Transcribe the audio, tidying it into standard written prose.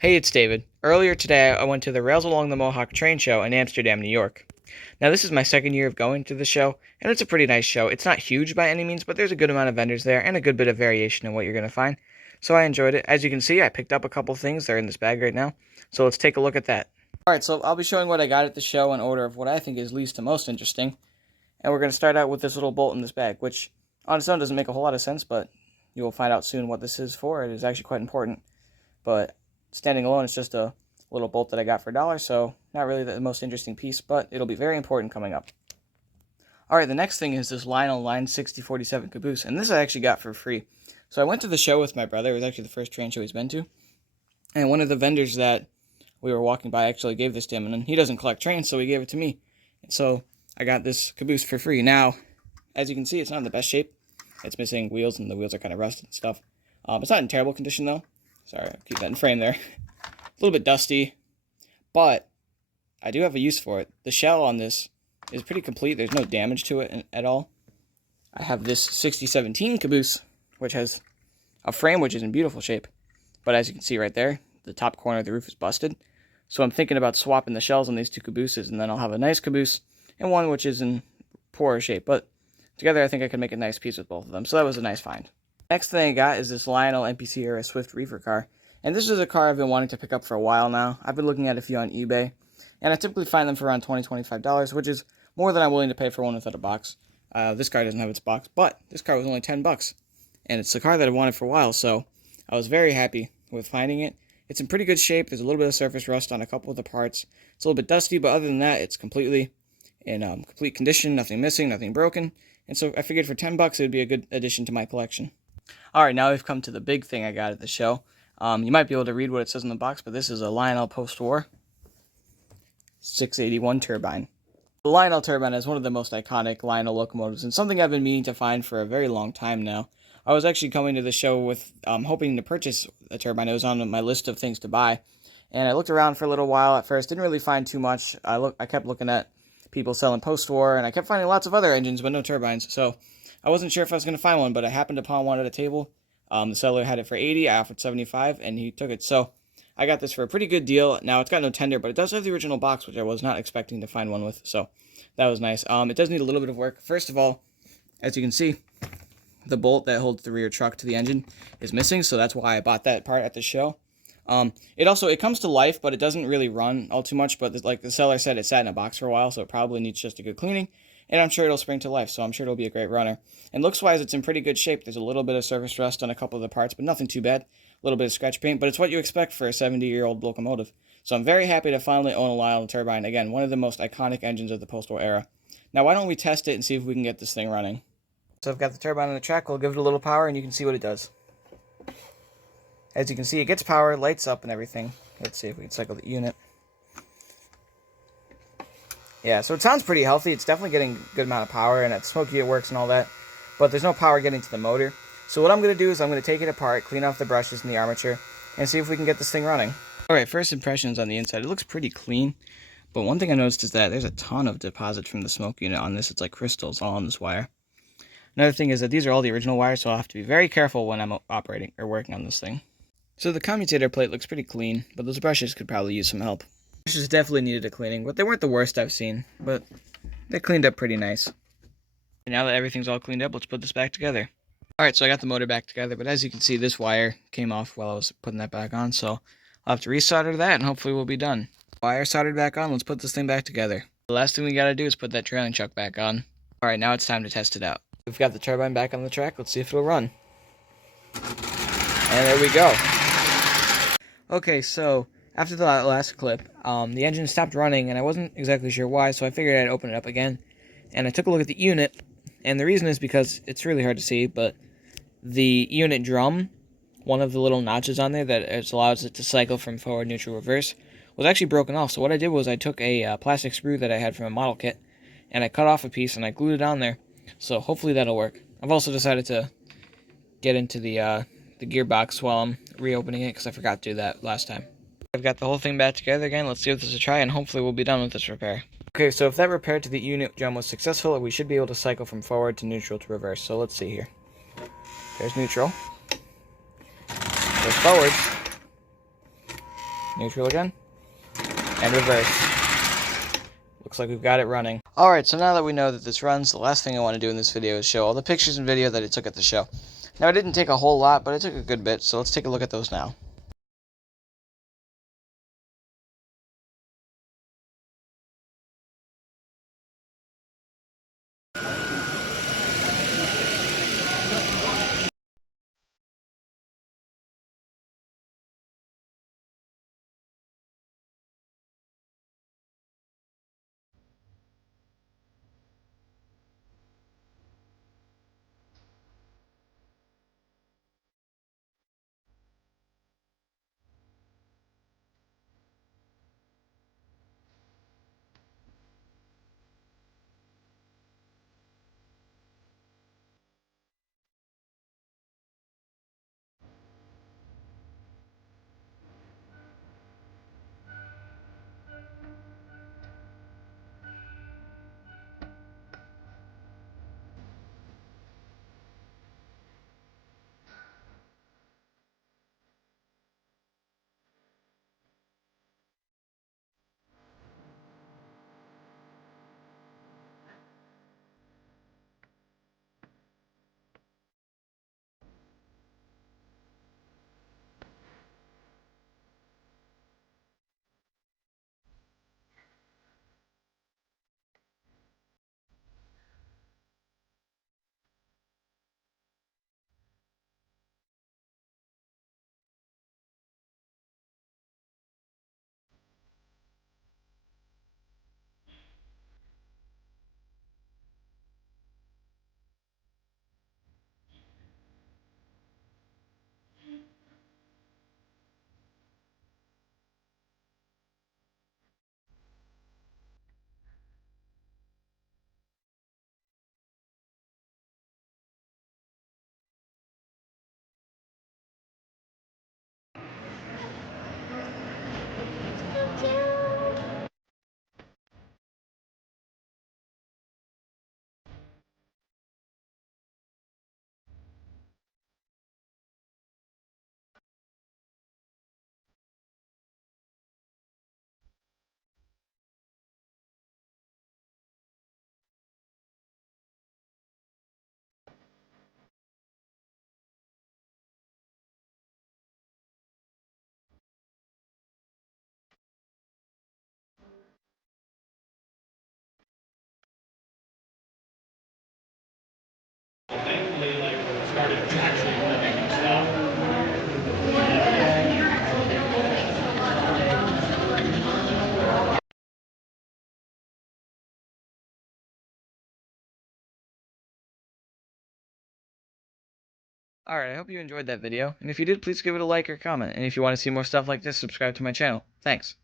Hey, it's David. Earlier today, I went to the Rails Along the Mohawk Train show in Amsterdam, New York. Now, this is my second year of going to the show, and it's a pretty nice show. It's not huge by any means, but there's a good amount of vendors there and a good bit of variation in what you're going to find. So I enjoyed it. As you can see, I picked up a couple things. They're in this bag right now. So let's take a look at that. Alright, so I'll be showing what I got at the show in order of what I think is least to most interesting. And we're going to start out with this little bolt in this bag, which on its own doesn't make a whole lot of sense, but you will find out soon what this is for. It is actually quite important. But standing alone, it's just a little bolt that I got for $1, so not really the most interesting piece, but it'll be very important coming up. Alright, the next thing is this Lionel Line 6047 caboose, and this I actually got for free. So I went to the show with my brother. It was actually the first train show he's been to. And one of the vendors that we were walking by actually gave this to him, and he doesn't collect trains, so he gave it to me. And so I got this caboose for free. Now, as you can see, it's not in the best shape. It's missing wheels, and the wheels are kind of rusted and stuff. It's not in terrible condition, though. Sorry, I'll keep that in frame there. A little bit dusty, but I do have a use for it. The shell on this is pretty complete. There's no damage to it at all. I have this 6017 caboose, which has a frame which is in beautiful shape. But as you can see right there, the top corner of the roof is busted. So I'm thinking about swapping the shells on these two cabooses, and then I'll have a nice caboose and one which is in poorer shape. But together I think I can make a nice piece with both of them. So that was a nice find. Next thing I got is this Lionel NPC era Swift Reefer car. And this is a car I've been wanting to pick up for a while now. I've been looking at a few on eBay. And I typically find them for around $20-$25, which is more than I'm willing to pay for one without a box. This car doesn't have its box, but this car was only $10. And it's the car that I wanted for a while, so I was very happy with finding it. It's in pretty good shape. There's a little bit of surface rust on a couple of the parts. It's a little bit dusty, but other than that, it's completely in complete condition. Nothing missing, nothing broken. And so I figured for $10 it would be a good addition to my collection. Alright, now we've come to the big thing I got at the show. You might be able to read what it says in the box, but this is a Lionel Postwar 681 turbine. The Lionel turbine is one of the most iconic Lionel locomotives, and something I've been meaning to find for a very long time now. I was actually coming to the show with hoping to purchase a turbine. It was on my list of things to buy, and I looked around for a little while at first. Didn't really find too much. I kept looking at people selling Postwar, and I kept finding lots of other engines, but no turbines. So I wasn't sure if I was going to find one, but I happened upon one at a table. The seller had it for $80, I offered $75, and he took it. So I got this for a pretty good deal. Now, it's got no tender, but it does have the original box, which I was not expecting to find one with. So that was nice. It does need a little bit of work. First of all, as you can see, the bolt that holds the rear truck to the engine is missing, so that's why I bought that part at the show. It comes to life, but it doesn't really run all too much. But like the seller said, it sat in a box for a while, so it probably needs just a good cleaning. And I'm sure it'll spring to life, so I'm sure it'll be a great runner. And looks-wise, it's in pretty good shape. There's a little bit of surface rust on a couple of the parts, but nothing too bad. A little bit of scratch paint, but it's what you expect for a 70-year-old locomotive. So I'm very happy to finally own a Lionel turbine. Again, one of the most iconic engines of the post-war era. Now, why don't we test it and see if we can get this thing running? So I've got the turbine on the track. We'll give it a little power, and you can see what it does. As you can see, it gets power, lights up, and everything. Let's see if we can cycle the unit. Yeah, so it sounds pretty healthy. It's definitely getting a good amount of power, and at smoky it works and all that. But there's no power getting to the motor. So what I'm going to do is I'm going to take it apart, clean off the brushes and the armature, and see if we can get this thing running. Alright, first impressions on the inside. It looks pretty clean. But one thing I noticed is that there's a ton of deposit from the smoke unit on this. It's like crystals all on this wire. Another thing is that these are all the original wires, so I'll have to be very careful when I'm operating or working on this thing. So the commutator plate looks pretty clean, but those brushes could probably use some help. Brushes definitely needed a cleaning, but they weren't the worst I've seen, but they cleaned up pretty nice. And now that everything's all cleaned up, let's put this back together. Alright, so I got the motor back together, but as you can see, this wire came off while I was putting that back on, so I'll have to resolder that, and hopefully we'll be done. Wire soldered back on, let's put this thing back together. The last thing we gotta do is put that trailing chuck back on. Alright, now it's time to test it out. We've got the turbine back on the track, let's see if it'll run. And there we go. Okay, so after the last clip, the engine stopped running, and I wasn't exactly sure why, so I figured I'd open it up again. And I took a look at the unit, and the reason is because it's really hard to see, but the unit drum, one of the little notches on there that allows it to cycle from forward, neutral, reverse, was actually broken off. So what I did was I took a plastic screw that I had from a model kit, and I cut off a piece, and I glued it on there. So hopefully that'll work. I've also decided to get into the gearbox while I'm reopening it, because I forgot to do that last time. I've got the whole thing back together again. Let's give this a try, and hopefully we'll be done with this repair. Okay, so if that repair to the unit drum was successful, we should be able to cycle from forward to neutral to reverse. So let's see here. There's neutral. There's forward. Neutral again. And reverse. Looks like we've got it running. Alright, so now that we know that this runs, the last thing I want to do in this video is show all the pictures and video that I took at the show. Now, it didn't take a whole lot, but it took a good bit, so let's take a look at those now. Thankfully, like, started actually moving and stuff. Alright, I hope you enjoyed that video, and if you did, please give it a like or comment, and if you want to see more stuff like this, subscribe to my channel. Thanks.